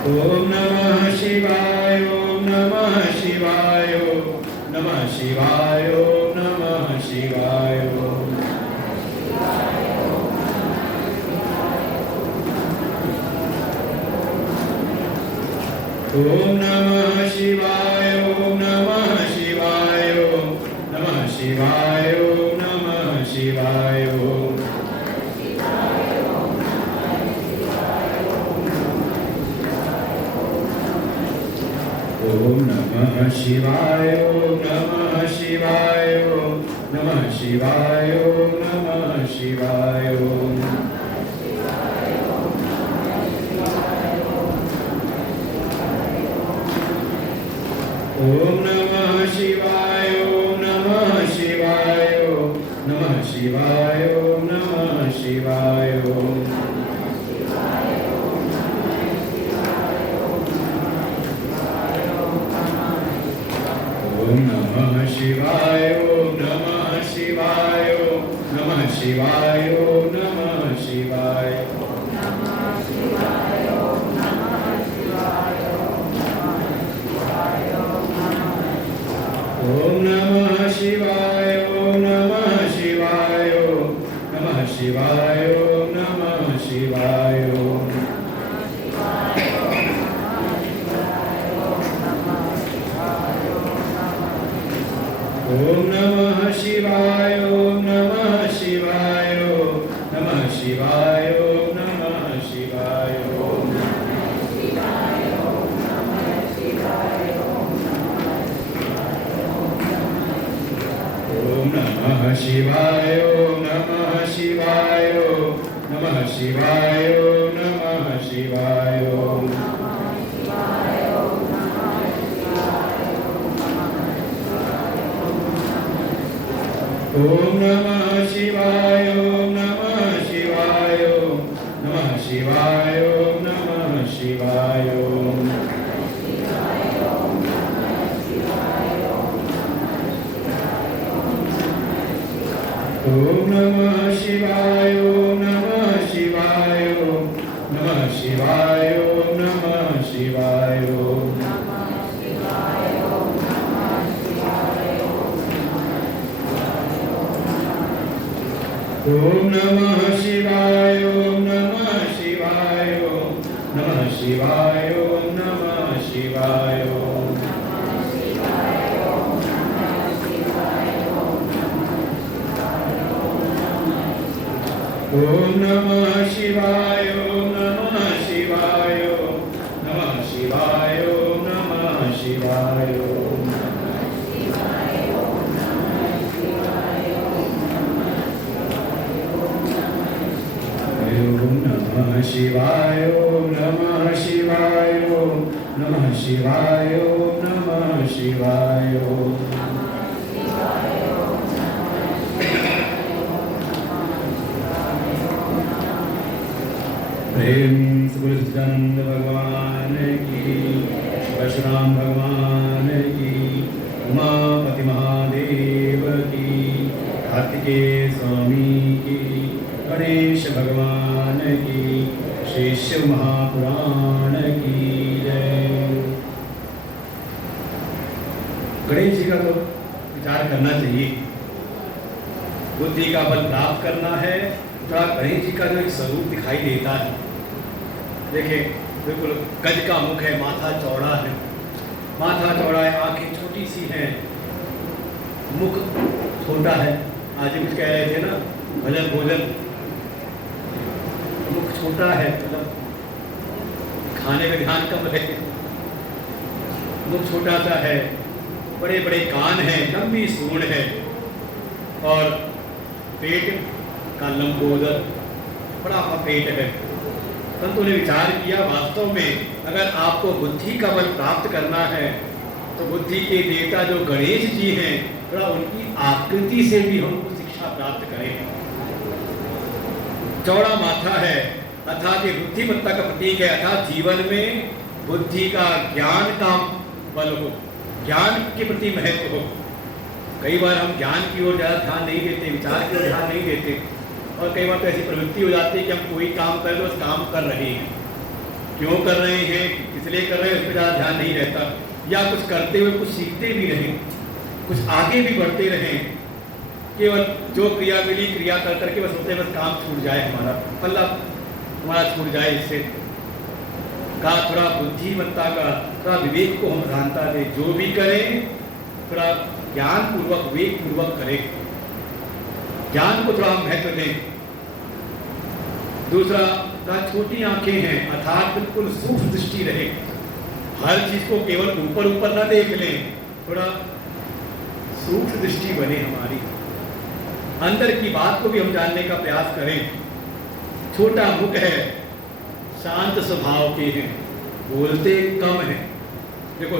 ओम नमः शिवाय, ओम नमः शिवाय, ओम नमः शिवाय, ओम नमः शिवाय, ओम नमः शिवाय, ओम नमः शिवाय, ओम नमः शिवाय, ओम नमः शिवाय, ओम ओम नमः शिवाय, ओम नमः शिवाय, ओम नमः शिवाय, ओम नमः शिवाय, ओम ओम नमः शिवाय, ओम नमः शिवाय, ओम नमः शिवाय, ओम नमः शिवाय, ओम ओम नमः शिवाय, ओम नमः शिवाय, ओम नमः शिवाय, ओम नमः शिवाय, ओम नमः शिवाय, ओम नमः शिवाय, ओम नमः शिवाय, ओम नमः शिवाय, ओम ओम नमः शिवाय, ओम नमः शिवाय, ओम नमः शिवाय, ओम नमः शिवाय, ओम ओम नमः शिवाय, ओम नमः शिवाय, ओम नमः शिवाय, ओम नमः शिवाय, ओम ओम नमः शिवाय, ओम नमः शिवाय, ओम नमः शिवाय, ओम नमः शिवाय, ओम ओम नमः शिवाय, ओम नमः शिवाय, ओम नमः शिवाय, ओम नमः शिवाय, ओम ओम नमः शिवाय, ओम नमः शिवाय, ओम नमः शिवाय, ओम नमः शिवाय, ओम ओम नमः शिवाय, ओम नमः शिवाय, ओम नमः शिवाय, ओम नमः शिवाय, ओम ओम नमः शिवाय, ओम नमः शिवाय, ओम नमः शिवाय, ओम नमः शिवाय, ओम प्रेम से बोलो सच्चिदानंद भगवान की, परशुराम भगवान की, उमापति महादेव की, कार्तिकेय स्वामी की, गणेश भगवान की, श्री शिव महापुराण की जय। गणेश जी का तो विचार करना चाहिए। बुद्धि का बल प्राप्त करना है, थोड़ा गणेश जी का जो एक स्वरूप दिखाई देता है। देखिए, बिल्कुल गज का मुख है, माथा चौड़ा है, माथा चौड़ा है, आंखें छोटी सी हैं, मुख छोटा है। आज ही कुछ कह रहे थे ना, भजन भोजन, मुख छोटा है, मतलब खाने में ध्यान कम है, मुख छोटा सा है, बड़े बड़े कान हैं, लंबी सूंड है, और पेट का लंबोदर, बड़ा पेट है। संतों ने विचार किया, वास्तव में अगर आपको बुद्धि का बल प्राप्त करना है तो बुद्धि के देवता जो गणेश जी हैं, थोड़ा उनकी आकृति से भी हम शिक्षा प्राप्त करें। चौड़ा माथा है, अर्थात ये बुद्धिमत्ता का प्रतीक है, अर्थात जीवन में बुद्धि का, ज्ञान का बल हो, ज्ञान के प्रति महत्व हो। कई बार हम ज्ञान की ओर ज़्यादा ध्यान नहीं देते, विचार की ओर ध्यान नहीं देते, और कई बार तो ऐसी प्रवृत्ति हो जाती है कि हम कोई काम कर रहे, उस काम कर रहे हैं, क्यों कर रहे हैं, किस लिए कर रहे हैं, उस पर ज़्यादा ध्यान नहीं रहता, या कुछ करते हुए कुछ सीखते भी रहें, कुछ आगे भी बढ़ते रहें। केवल जो क्रिया मिली क्रिया कर करके बस सोचते बस काम छूट जाए, हमारा पल्ला हमारा छूट जाए। इससे का थोड़ा बुद्धिमत्ता का, थोड़ा विवेक को हम प्रधानता दें, जो भी करें थोड़ा ज्ञान पूर्वक विवेक पूर्वक करें, ज्ञान को थोड़ा महत्व दें। दूसरा का छोटी आंखें हैं अर्थात बिल्कुल सूक्ष्म दृष्टि रहे, हर चीज को केवल ऊपर ऊपर ना देख लें, थोड़ा सूक्ष्म दृष्टि बने हमारी, अंदर की बात को भी हम जानने का प्रयास करें। छोटा मुख है, शांत स्वभाव के हैं, बोलते कम हैं। देखो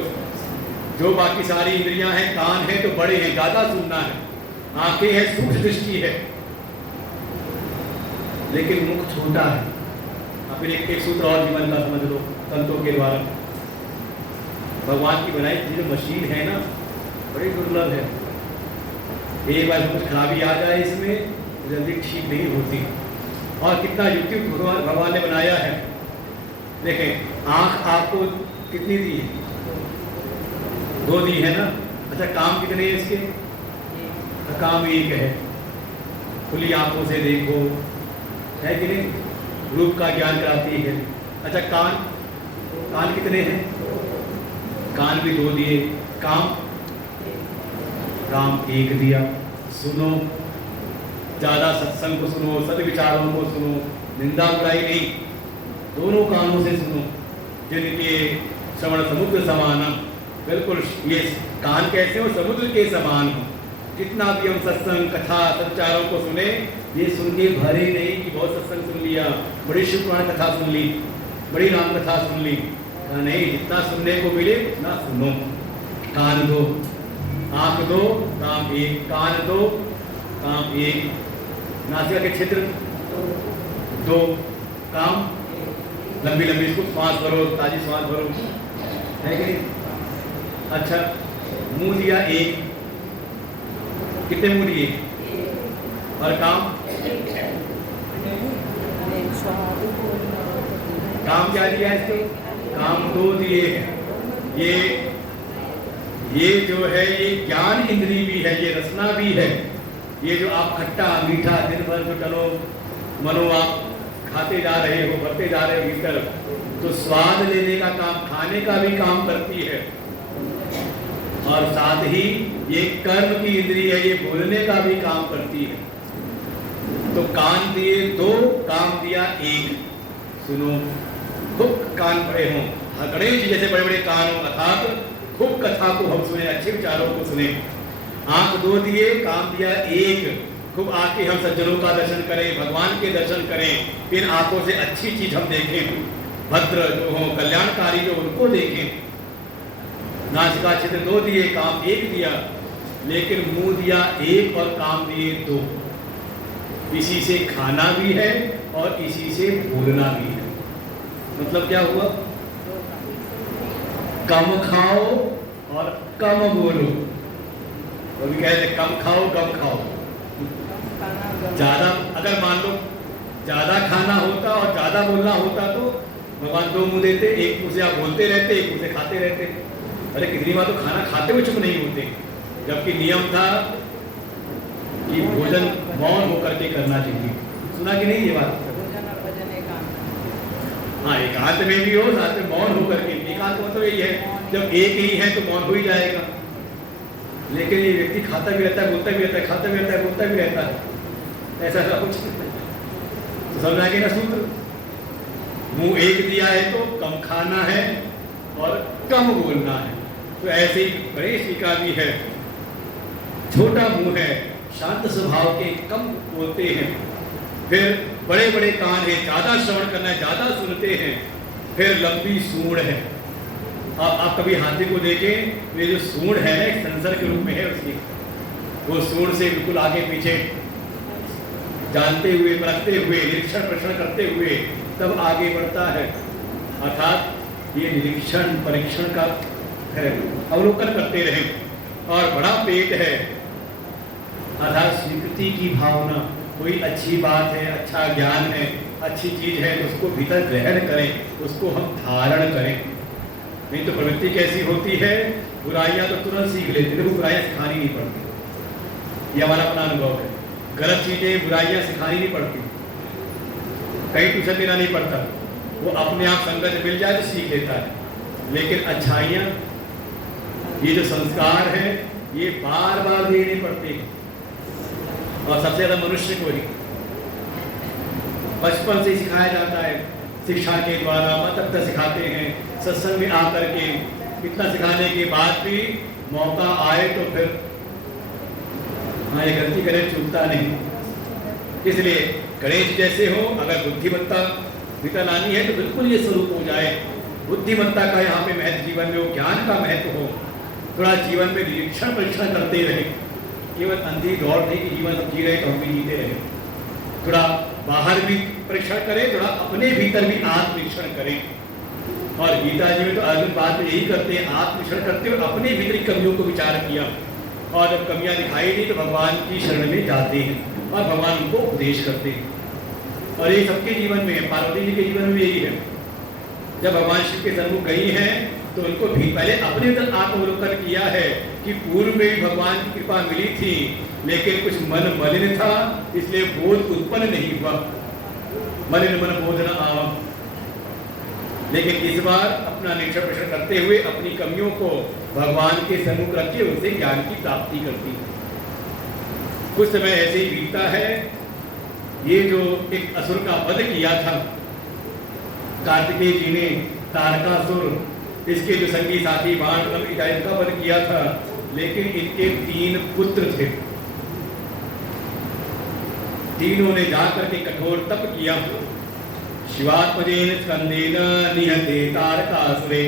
जो बाकी सारी इंद्रियां हैं, कान है तो बड़े हैं, ज्यादा सुनना है, आंखें हैं सूक्ष्म दृष्टि है, लेकिन मुख छोटा है। अब एक सूत्र और जीवन का समझ लो संतों के द्वारा, भगवान की बनाई जो मशीन है ना, बड़ी दुर्लभ है। एक बार कुछ खराबी आ जाए इसमें जल्दी ठीक नहीं होती। और कितना युक्ति भगवान ने बनाया है। देखें आंख आपको कितनी दी है, 2 दी है ना। अच्छा काम कितने हैं इसके, काम एक है, खुली आंखों से देखो, है कि नहीं, रूप का ज्ञान कराती है। अच्छा कान कितने हैं, कान भी 2 दिए, काम 1 दिया। सुनो, ज़्यादा सत्संग को सुनो, सद्विचारों को सुनो, निंदा बुराई नहीं, दोनों कानों से सुनो, जिनके श्रवण समुद्र समान। बिल्कुल ये कान कैसे हो, समुद्र के समान हो। जितना भी हम सत्संग कथा सद्विचारों को सुने, ये सुन के भरे नहीं कि बहुत सत्संग सुन लिया, बड़ी शिव पुराण कथा सुन ली, बड़ी राम कथा सुन ली, नहीं, जितना सुनने को मिले उतना सुनो। कान 2, आंख 2, काम 1, कान 2, काम 1, नासिका के छिद्र 2, काम लंबी लंबी इसको श्वास भरो, ताजी श्वास भरो, है कि? अच्छा मुंह दिया 1, कितने मुंह दिए, और काम क्या दिया इसको, काम 2 दिए हैं। ये जो है ये ज्ञान इंद्री भी है, ये रसना भी है। ये जो आप खट्टा मीठा दिन भर जो चलो मनो आप खाते जा रहे हो, बढ़ते जा रहे हो भीतर, तो स्वाद लेने का काम, खाने का भी काम करती है, और साथ ही ये कर्म की इंद्री है, ये बोलने का भी काम करती है। तो कान दिए 2, काम दिया 1, सुनो, खूब कान बड़े हों, गणेश जैसे बड़े बड़े कान हो, अर्थात खूब कथा को हम सुने, अच्छे विचारों को सुने। आंख 2 दिए, काम दिया 1, खूब आके हम सज्जनों का दर्शन करें, भगवान के दर्शन करें, इन आंखों से अच्छी चीज हम देखें, भद्र जो हो, कल्याणकारी जो, उनको देखें। नासिका छिद्र 2 दिए, काम 1 दिया, लेकिन मुंह दिया 1 और काम दिए 2। इसी से खाना भी है और इसी से बोलना भी है। मतलब क्या हुआ, कम खाओ और कम बोलो। वो भी कहते कम खाओ कम खाओ। ज्यादा अगर मान लो ज्यादा खाना होता और ज्यादा बोलना होता तो भगवान 2 मुंह देते, एक मुंह से आप बोलते रहते, एक मुंह से खाते रहते। अरे कितनी बार तो खाना खाते हुए चुप नहीं होते, जबकि नियम था कि भोजन मौन होकर के करना चाहिए। सुना कि नहीं ये बात? हाँ, एकांत में भी हो, साथ में मौन होकर के। एकांत मतलब यही है जब एक ही है तो मौन हो ही जाएगा, लेकिन ये व्यक्ति खाता भी रहता है, बोलता भी रहता है, खाता भी रहता है, बोलता भी रहता है, ऐसा कुछ तो समझ आ गया ना सूत्र। मुंह 1 दिया है तो कम खाना है और कम बोलना है। तो ऐसे ही गणेश जी का भी है, छोटा मुंह है, शांत स्वभाव के, कम बोलते हैं। फिर बड़े बड़े कान है, ज्यादा श्रवण करना है, ज्यादा सुनते हैं। फिर लंबी सूंड है। आप कभी हाथी को देखें, ये जो सूंड है ना, एक सेंसर के रूप में है उसकी, वो सूंड से बिल्कुल आगे पीछे जानते हुए, परखते हुए, निरीक्षण परीक्षण करते हुए तब आगे बढ़ता है। अर्थात ये निरीक्षण परीक्षण का है, अवलोकन करते रहे। और बड़ा पेट है, अर्थात स्वीकृति की भावना, कोई अच्छी बात है, अच्छा ज्ञान है अच्छी चीज़ है तो उसको भीतर ग्रहण करें, उसको हम धारण करें। नहीं तो प्रवृत्ति कैसी होती है, बुराइयां तो तुरंत सीख लेते हैं, वो बुराइयां सिखानी नहीं पड़ती। ये हमारा अपना अनुभव है। गलत चीज़ें बुराइयां सिखानी नहीं पड़ती, कहीं ट्यूशन देना नहीं पड़ता, वो अपने आप संगत मिल जाए तो सीख लेता है। लेकिन अच्छाइयाँ, ये जो संस्कार है, ये बार बार देने पड़ते हैं। और सबसे ज़्यादा मनुष्य को ही बचपन से सिखाया जाता है, शिक्षा के द्वारा माता पिता सिखाते हैं, सत्संग में आकर के इतना सिखाने के बाद भी मौका आए तो फिर हाँ ये गलती करे चूकता नहीं। इसलिए गणेश जैसे हो, अगर बुद्धिमत्ता भीतर लानी है तो बिल्कुल ये स्वरूप हो जाए। बुद्धिमत्ता का यहाँ पे महत्व, जीवन में वो ज्ञान का महत्व हो। थोड़ा जीवन में निरीक्षण परीक्षण करते रहे, केवल अंधी दौड़ नहीं कि जीवन सब जी रहे तो हम भी जीते रहे। थोड़ा बाहर भी परीक्षण करें, थोड़ा अपने भीतर भी आत्मनिरीक्षण करें। और गीता जी में तो अर्जुन बात में यही करते हैं, आत्मनिरीक्षण करते हुए अपने भीतर की कमियों को विचार किया, और जब कमियां दिखाई दी तो भगवान की शरण में जाते हैं और भगवान उनको उपदेश करते हैं। और ये सबके जीवन में है, पार्वती जी के जीवन में यही है। जब भगवान शिव के सन्मुख गई हैं तो उनको भी पहले अपने अंदर आत्मावलोकन किया है कि पूर्व में भी भगवान की कृपा मिली थी, लेकिन कुछ मन मलिन था, इसलिए बोध उत्पन्न नहीं हुआ। मलिन मन बोध न आवा। लेकिन इस बार अपना निरीक्षण प्रश्न करते हुए अपनी कमियों को भगवान के सन्मुख रख के उनसे ज्ञान की प्राप्ति करती है। कुछ समय ऐसे ही बीतता है। ये जो एक असुर का वध किया था कार्तिकेय जी ने, तारकासुर, इसके जो संगी साथी बाण इत्यादि का वध किया था, लेकिन इनके 3 पुत्र थे। तीनों ने जाकर के कठोर तप किया। शिवात्मजेन स्कंदेन निहते तारकासुरे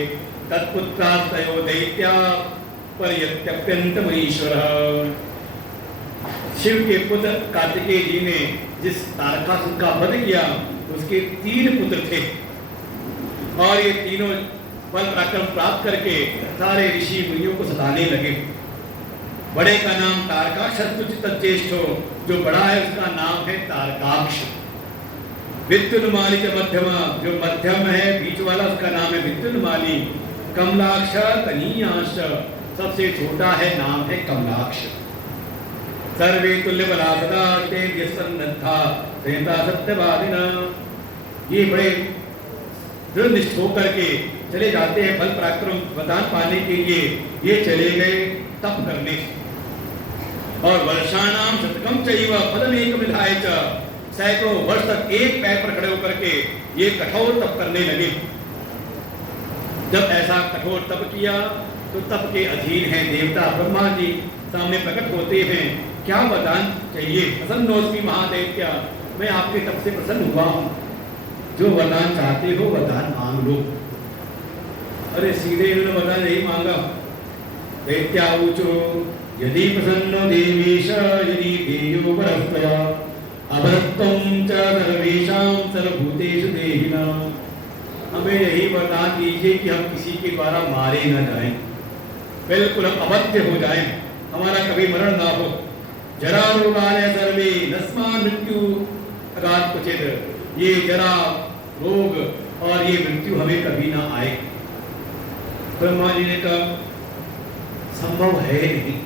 तत्पुत्रास्तयो दैत्या पर्यत्यप्यन्तमरीश्वरः। शिव के पुत्र कार्तिकेय जी ने जिस तारकासुर का वध किया, उसके 3 पुत्र थे, और ये तीनों बल पराक्रम प्राप्त करके सारे ऋषि मुनियों को सताने लगे। बड़े का नाम तारकाक्ष, ज्येष्ठो, जो बड़ा है उसका नाम है तारकाक्ष। विद्युन्माली जो मध्यमा, जो मध्यम है बीच वाला, उसका नाम है विद्युन्माली। कमलाक्ष तनीयाक्ष, सबसे छोटा है, नाम है कमलाक्ष। सर्वे तुल्य बला सदा तेज सन्नद्धा संहिता सत्यवादिना। ये बड़े दृढ़निष्ठ होकर के चले जाते हैं, बल पराक्रम वरदान पाने के लिए ये चले गए तप करने। और वर्षाणाम शतकम चैव पदमेकम विधाय च, सैकड़ों वर्ष तक एक पैर पर खड़े होकर के ये कठोर तप करने लगे। जब ऐसा कठोर तप किया तो तप के अधीन है देवता ब्रह्मा जी, सामने प्रकट होते हैं। क्या वरदान चाहिए? प्रसन्नोस्मि महादैत्य, मैं आपके तप से प्रसन्न हुआ हूँ, जो वरदान चाहते हो वरदान मांग लो। अरे सीधे इन्होंने वरदान यही मांगा। दैत्याऊचो यदि प्रसन्न देवेश यदि देयो वरस्त्वया अवरत्वं च सर्वेषां सर्वभूतेषु देहिनां। हमें यही वरदान दीजिए कि हम किसी के द्वारा मारे न जाएं, बिल्कुल हम अवध्य हो जाएं, हमारा कभी मरण ना हो। जरा रोगालय सर्वे नस्मा मृत्यु अगाध क्वचित्, ये जरा रोग और ये मृत्यु हमें कभी ना आए। ब्रह्मा जी ने कहा संभव है नहीं,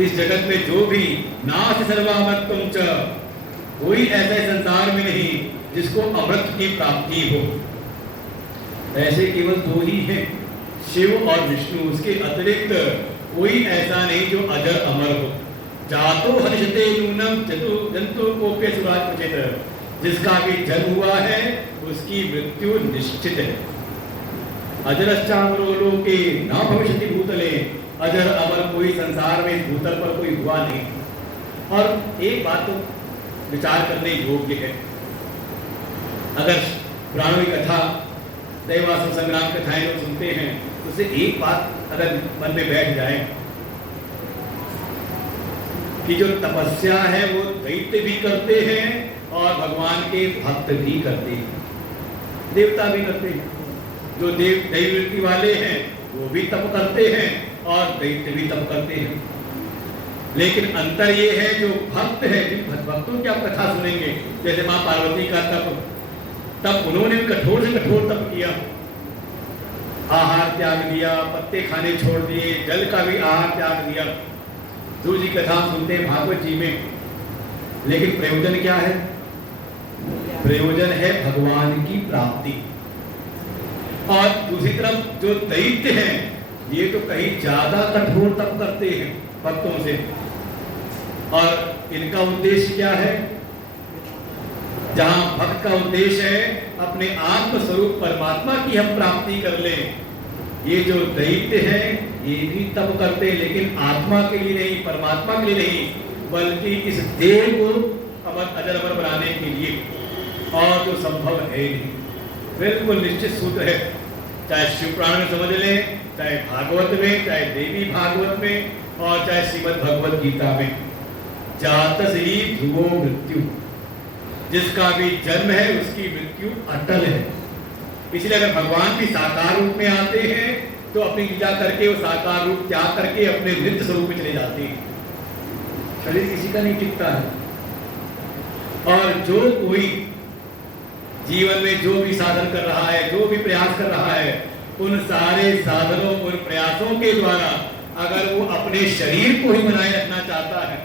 इस जगत में जो भी नाथ सर्वामृतम च, कोई ऐसे संसार में नहीं जिसको अमृत की प्राप्ति हो। ऐसे केवल 2 ही हैं, शिव और विष्णु, उसके अतिरिक्त कोई ऐसा नहीं जो अजर अमर हो। जातो हर्षते नूनम जंतु कोप्य सुराज प्रचेत, जिसका भी जन्म हुआ है उसकी मृत्यु निश्चित है। अजरश्चामरो लोके न भविष्यति भूतले, अजर अमर कोई संसार में भूतल पर कोई हुआ नहीं। और एक बात तो विचार करने योग्य है, अगर पुराणों की कथा, दैवासुर संग्राम कथाएं लोग सुनते हैं, तो उससे एक बात अगर मन में बैठ जाए कि जो तपस्या है वो दैत्य भी करते हैं और भगवान के भक्त भी करते हैं, देवता भी करते हैं। जो दैववृत्ति वाले हैं वो भी तप करते हैं और दैत्य भी तप करते हैं। लेकिन अंतर ये है जो भक्त है, जिन भक्तों की आप कथा सुनेंगे, जैसे माँ पार्वती का तब उन्होंने कठोर से कठोर तप किया, आहार त्याग दिया, पत्ते खाने छोड़ दिए, जल का भी आहार त्याग दिया। जो जी कथा सुनते हैं भागवत जी में, लेकिन प्रयोजन क्या है? प्रयोजन है भगवान की प्राप्ति। और दूसरी तरफ जो दैत्य हैं, ये तो कहीं ज्यादा कठोर तप करते हैं भक्तों से, और इनका उद्देश्य क्या है? जहां भक्त का उद्देश्य है अपने आत्म स्वरूप परमात्मा की हम प्राप्ति कर लें, ये जो दैत्य है ये भी तप करते हैं, लेकिन आत्मा के लिए नहीं, परमात्मा के लिए नहीं, बल्कि इस देह को अजर अमर बनाने के लिए, और जो संभव है नहीं। बिल्कुल निश्चित सूत्र है, चाहे शिव पुराण में समझ लें, चाहे भागवत में, चाहे देवी भागवत में, और चाहे श्रीमद् भगवत गीता में। जातस ही ध्रुवो मृत्यु, जिसका भी जन्म है उसकी मृत्यु अटल है। इसलिए अगर भगवान भी साकार रूप में आते हैं तो अपनी लीला करके वो साकार रूप त्याग करके अपने नित्य स्वरूप में चले जाते हैं। शरीर किसी का नहीं टिकता है। और जो कोई जीवन में जो भी साधन कर रहा है, जो भी प्रयास कर रहा है, उन सारे साधनों, उन प्रयासों के द्वारा अगर वो अपने शरीर को ही बनाए रखना चाहता है,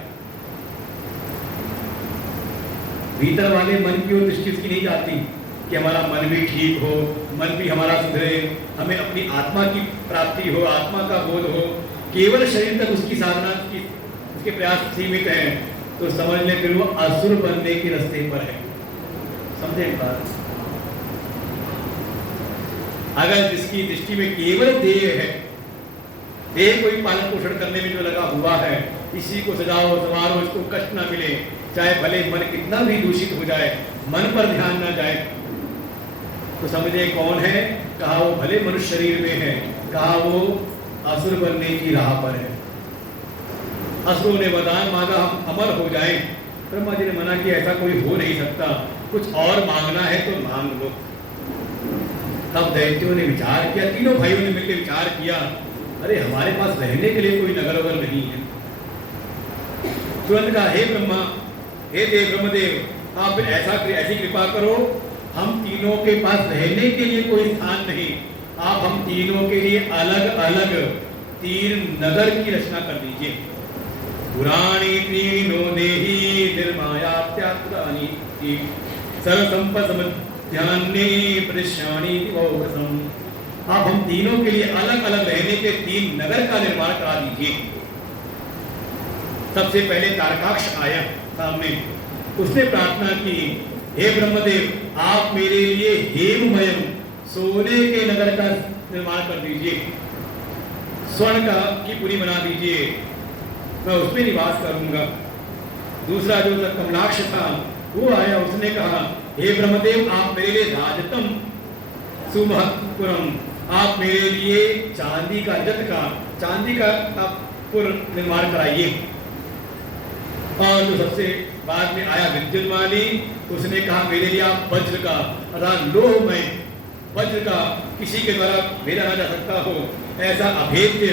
भीतर वाले मन की ओर दृष्टि उसकी नहीं जाती कि हमारा मन भी ठीक हो, मन भी हमारा सुधरे, हमें अपनी आत्मा की प्राप्ति हो, आत्मा का बोध हो, केवल शरीर तक उसकी साधना की, उसके प्रयास सीमित हैं, तो समझ लें फिर वो असुर बनने के रास्ते पर है। समझे बात? अगर जिसकी दृष्टि में केवल देह है, देह को ही पालन पोषण करने में जो लगा हुआ है, इसी को सजाओ संवारो, इसको कष्ट ना मिले, चाहे भले मन कितना भी दूषित हो जाए, मन पर ध्यान ना जाए, तो समझे कौन है? कहा वो भले मनुष्य शरीर में है, कहा वो असुर बनने की राह पर है। असुरों ने वरदान मांगा हम अमर हो जाएं, ब्रह्मा जी ने मना किया ऐसा कोई हो नहीं सकता, कुछ और मांगना है तो मांग लो। तब दैत्यों ने विचार किया, तीनों भाइयों ने मिलकर विचार किया, अरे हमारे पास रहने के लिए कोई नगर वगर नहीं है। तुरंत कहा, हे ब्रह्मा, हे देव ब्रह्मदेव, आप फिर ऐसी कृपा करो, हम तीनों के पास रहने के लिए कोई स्थान नहीं, आप हम तीनों के लिए अलग अलग 3 नगर की रचना कर दीजिए। पुराणी तीनो देही निर्मायात्यात्राणि सर्व संपत्समध्यान्ने पृष्याणि वौकसम। आप हम तीनों के लिए अलग अलग रहने के 3 नगर का निर्माण करा दीजिए। सबसे पहले तारकाक्ष आया सामने, उसने प्रार्थना की, हे ब्रह्मदेव, आप मेरे लिए हेममयम सोने के नगर का निर्माण कर दीजिए, स्वर्ण का की पुरी बना दीजिए, मैं उसमें निवास करूंगा। दूसरा जो कमलाक्ष था वो आया, उसने कहा, हे ब्रह्मदेव, आप मेरे लिए राजतम सुमहत्पुरम, आप मेरे लिए चांदी का आप पुर निर्माण कराइए। और जो सबसे बाद में आया विद्युन्माली, उसने कहा मेरे लिए आप वज्र का अर्थात लोहमय वज्र का, किसी के द्वारा भेजा ना जा सकता हो ऐसा अभेद्य,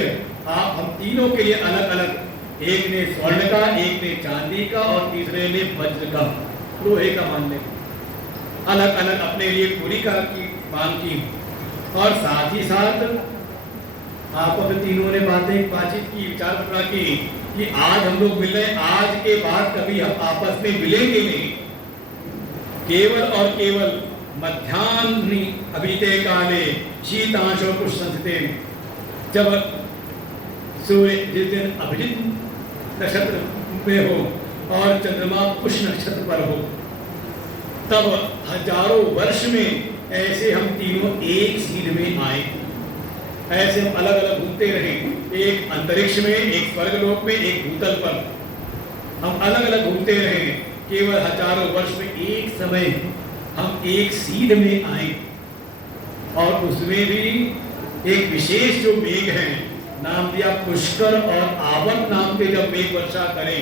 आप हम तीनों के लिए अलग अलग, एक ने स्वर्ण का, एक ने चांदी का और तीसरे ने वज्र का, लोहे का मान ले, अलग अलग अपने लिए पूरी का की मांग की। और साथ ही साथ आप तीनों ने बातचीत की, विचार विमर्शा की कि आज हम लोग मिल रहे हैं, आज के बाद कभी हम आपस में मिलेंगे नहीं, केवल और केवल मध्याह्न अभिते काले शीतांशो कुछ संस्थे, जब सूर्य जिस दिन अभिजित नक्षत्र में हो और चंद्रमा पुष्य नक्षत्र पर हो, तब हजारों वर्ष में ऐसे हम तीनों एक सीध में आए, ऐसे हम अलग अलग घूमते रहे, एक अंतरिक्ष में, एक स्वर्गलोक में, एक भूतल पर, हम अलग अलग घूमते रहे, केवल हजारों वर्ष में एक समय हम एक सीध में आए। और उसमें भी एक विशेष जो मेघ है, नाम दिया पुष्कर और आवत नाम के, जब मेघ वर्षा करें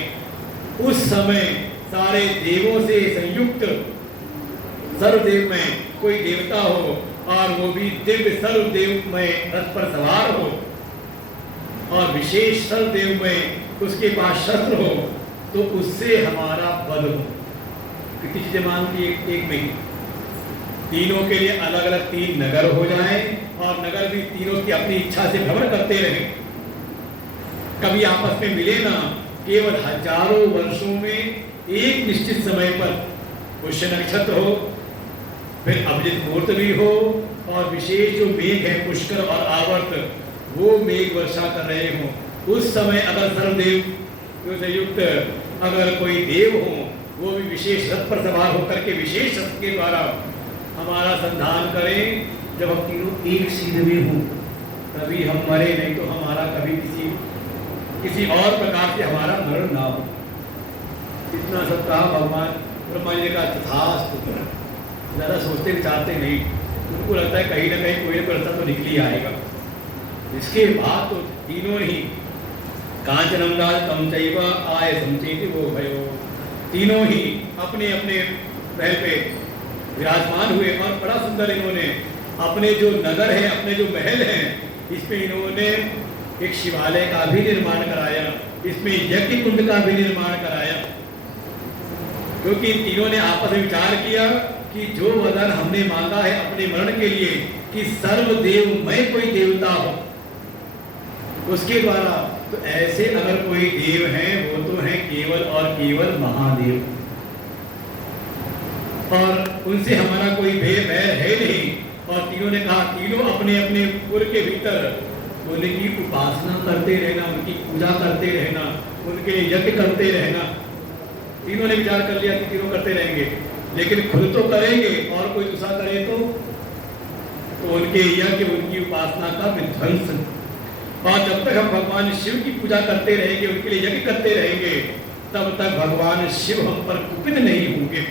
उस समय सारे देवों से संयुक्त सर्वदेव में कोई देवता हो और वो भी दिव्य सर्वदेव में रथ पर सवार हो, और विशेष सर्वदेव में उसके पास शस्त्र हो, तो उससे हमारा वध हो। कितनी चीजें मांगती है एक में ही, तीनों के लिए अलग अलग 3 नगर हो जाएं और नगर भी तीनों की अपनी इच्छा से भ्रमण करते रहे, कभी आपस में मिले ना, केवल हजारों वर्षों में एक निश्चित समय पर पुष्य नक्षत्र हो, फिर अभिजित मुहूर्त भी हो, और विशेष जो मेघ है पुष्कर और आवर्त, वो मेघ वर्षा कर रहे हो। उस समय अगर सर्वदेव से युक्त अगर कोई देव हो, वो भी विशेष रथ पर सवार होकर के विशेष रथ के द्वारा हमारा संधान करें। जब हम तीनों एक सीध में हों, तभी हम मरे, नहीं तो हमारा कभी किसी और प्रकार से हमारा मरण ना हो। इतना सब कहा भगवान ब्रह्मा जी ने कहा तथास्तु। ज़्यादा सोचते विचारते नहीं, उनको लगता है कहीं ना कहीं कोई ना कोई रास्ता तो निकल ही आएगा। इसके बाद तो तीनों ही कांचनम तम चैव आय समचेति वो भयो, तीनों ही अपने अपने महल पे विराजमान हुए, और बड़ा सुंदर इन्होंने अपने जो नगर है, अपने जो महल हैं, इसमें इन्होंने एक शिवालय का भी निर्माण कराया, इसमें यज्ञ कुंड का भी निर्माण कराया, क्योंकि तीनों ने आपस में विचार किया कि जो वरदान हमने मांगा है अपने मरण के लिए कि सर्वदेवमय कोई देवता हो, उसके द्वारा, तो ऐसे अगर कोई देव हैं वो तो हैं केवल और केवल महादेव, और उनसे हमारा कोई भेद है नहीं। और तीनों ने कहा तीनों अपने अपने पुर के भीतर उनकी उपासना करते रहना, उनकी पूजा करते रहना, उनके लिए यज्ञ करते रहना। तीनों ने विचार कर लिया कि तीनों करते रहेंगे, लेकिन खुद तो करेंगे और कोई दूसरा करे तो उनके यज्ञ, उनकी उपासना का विध्वंस। और जब तक हम भगवान शिव की पूजा करते रहेंगे, उनके लिए यज्ञ करते रहेंगे, तब तक भगवान शिव हम पर कुपित नहीं होंगे,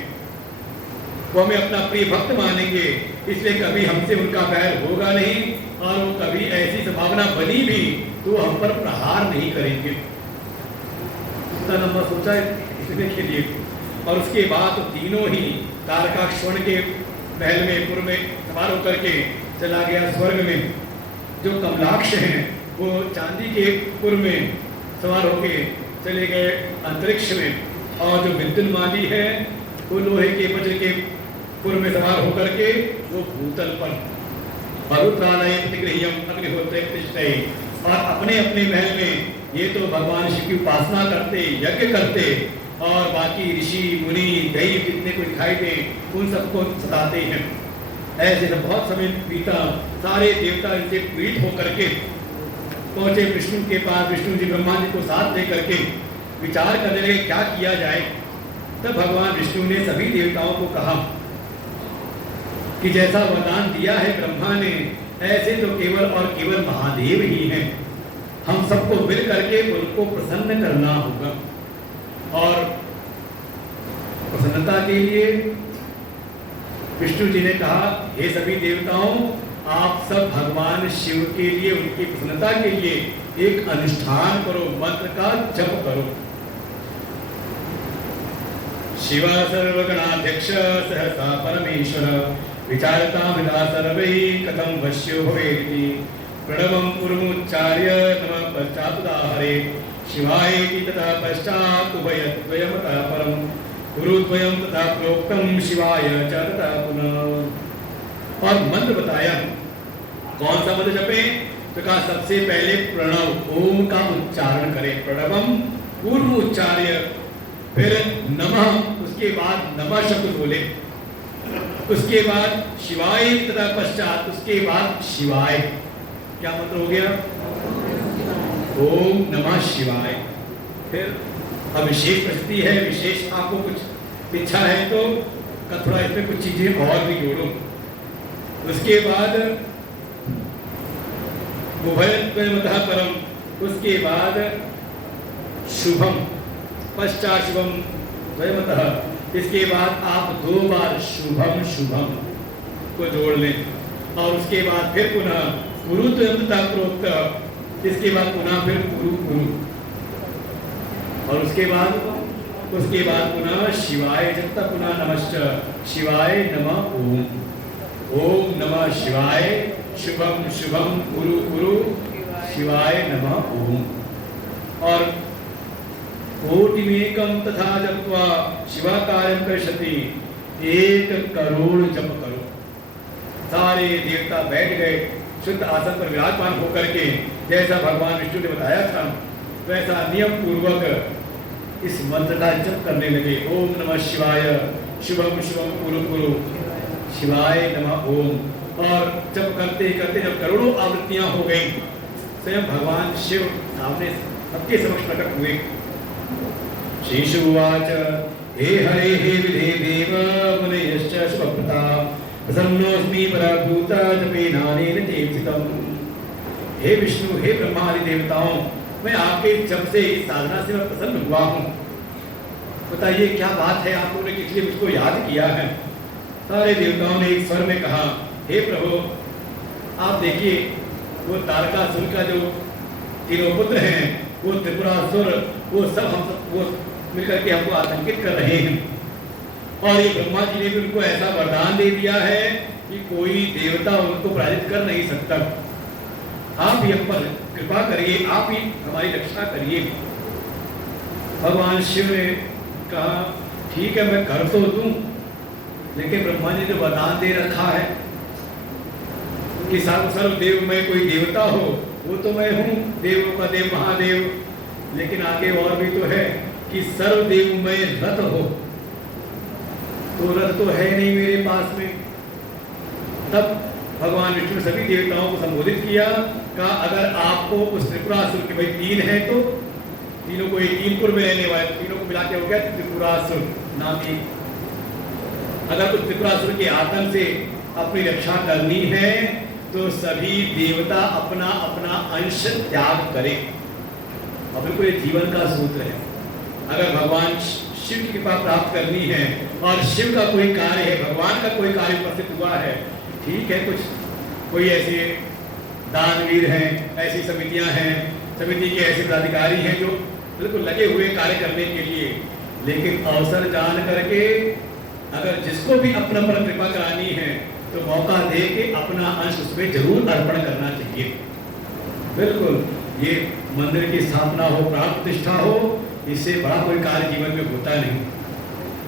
वो हमें अपना प्रिय भक्त मानेंगे, इसलिए कभी हमसे उनका बैर होगा नहीं, और वो कभी ऐसी संभावना बनी भी तो हम पर प्रहार नहीं करेंगे। इतना लंबा सोचा इसने के लिए। और उसके बाद तो तीनों ही तारकाक्षवर्ण के महल में पुर में सवार होकर के चला गया स्वर्ग में। जो कमलाक्ष हैं वो चांदी के पुर में सवार होके चले गए अंतरिक्ष में, और जो विद्युन्माली है वो लोहे के वज्र के पुर में सवार होकर के वो भूतल पर परुत्रालय प्रतिगृह्यम अग्निहोत्रे प्रतिष्ठे, और अपने अपने महल में ये तो भगवान शिव की उपासना करते, यज्ञ करते, और बाकी ऋषि मुनि दैव जितने को दिखाई दे उन सबको सताते हैं। ऐसे तो बहुत समय बीता, सारे देवता इनसे पीड़ित होकर के पहुंचे विष्णु के पास। विष्णु जी ब्रह्मा जी को साथ लेकर के विचार करने लगे क्या किया जाए। तब भगवान विष्णु ने सभी देवताओं को कहा कि जैसा वरदान दिया है ब्रह्मा ने, ऐसे तो केवल और केवल महादेव ही हैं। हम सबको मिल करके उनको प्रसन्न करना होगा, और प्रसन्नता के लिए विष्णु जी ने कहा हे सभी देवताओं, आप सब भगवान शिव के लिए, उनकी प्रसन्नता के लिए एक अनुष्ठान करो, मंत्र का जप करो। शिव सर्वगणाध्यक्ष सहसा परमेश्वर विचारता विदा सर्वै कथम वश्यो भवेति प्रणवं पूर्वमुच्चार्य नमः पश्चादुदाहरे शिवाय तथा पश्चात् उभयद्वयं तथा परं गुरुद्वयं तथा प्रोक्तं शिवाय च तथा पुनः। और मंत्र बताया कौन सा मंत्र जपे, तो कहा सबसे पहले प्रणव ओम का उच्चारण करें, प्रणवम पूर्व उच्चार्य, फिर नमः, उसके बाद नमः शब्द बोले, उसके बाद शिवाय तथा पश्चात, उसके बाद शिवाय। क्या मंत्र हो गया? ओम नमः शिवाय। फिर अब विशेष प्रस्तुति है, विशेष आपको कुछ इच्छा है तो थोड़ा इसमें कुछ चीजें और भी जोड़ो। उसके बाद उभयद्वयमतः परम, उसके बाद शुभम, पश्चात शुभम द्वयमतः, इसके बाद आप 2 बार शुभम शुभम को जोड़ लें, और उसके बाद फिर पुनः गुरुद्वयमतः प्रोक्त, इसके बाद पुनः फिर गुरु गुरु, और उसके बाद पुनः शिवाय, जब तक पुनः नमश्च शिवाय नमः ओम, ओम नमः शिवाय, शुभम शुभम गुरु गुरु शिवाय नमः ओम। और कोटिमेकं तथा जप्त्वा शिवाकार्यं करिष्यति। 1 करोड़ जप करो। सारे देवता बैठ गए शुद्ध आसन पर विराजमान होकर के, जैसा भगवान विष्णु ने बताया था वैसा नियम पूर्वक इस मंत्र का जप करने लगे। ओम नमः शिवाय, शुभम शुभम कुरु कुरु, शिवाय नमः ओम। और जप करते करते जब करोड़ों आवृत्तियां हो गई, स्वयं भगवान शिव सामने सबके समक्ष प्रकट हुए। श्रीशुवाच हे हरे हे विधे देव मुनयश्च शुभप्रता प्रसन्नोऽस्मि पराभूता जपेनानेन चेक्षितम्। हे विष्णु, हे ब्रह्मा आदि देवताओं, मैं आपके जप से इस साधना से मैं प्रसन्न हुआ हूँ। बताइए क्या बात है, आप लोगों ने किस लिए मुझको याद किया है? सारे देवताओं ने एक स्वर में कहा, हे प्रभु, आप देखिए वो तारकासुर का जो तीनों पुत्र हैं, वो त्रिपुरासुर, वो मिलकर के हमको आतंकित कर रहे हैं। और ये ब्रह्मा जी ने भी उनको ऐसा वरदान दे दिया है कि कोई देवता उनको पराजित कर नहीं सकता। आप ही हम पर कृपा करिए, आप ही हमारी रक्षा करिए। भगवान शिव ने कहा, ठीक है मैं कर तो दूं, लेकिन ब्रह्मा जी ने वरदान दे रखा है कि सर्वदेव में कोई देवता हो, वो तो मैं हूँ, देवों का देव महादेव। लेकिन आगे और भी तो है कि सर्वदेव में रथ हो, तो रथ तो है नहीं मेरे पास में। तब भगवान विष्णु ने सभी देवताओं को संबोधित किया, कहा अगर आपको उस त्रिपुरासुर के, भाई 3 है तो तीनों को, एक 3पुर में रहने वाले तीनों को मिला के हो गया त्रिपुरासुर नामी। अगर उस त्रिपुरासुर के आतंक से अपनी रक्षा करनी है तो सभी देवता अपना अपना अंश त्याग करें। और बिल्कुल ये जीवन का सूत्र है। अगर भगवान शिव की कृपा प्राप्त करनी है और शिव का कोई कार्य है, भगवान का कोई कार्य उपस्थित हुआ है, ठीक है, कुछ कोई ऐसे दानवीर हैं, ऐसी समितियां हैं, समिति के ऐसे पदाधिकारी हैं जो बिल्कुल लगे हुए कार्य करने के लिए, लेकिन अवसर जान करके अगर जिसको भी अपना पर कृपा करानी है तो मौका दे के अपना अंश उसमें जरूर अर्पण करना चाहिए। बिल्कुल, ये मंदिर की स्थापना हो, प्राण प्रतिष्ठा हो, इससे बड़ा कोई कार्य जीवन में होता नहीं।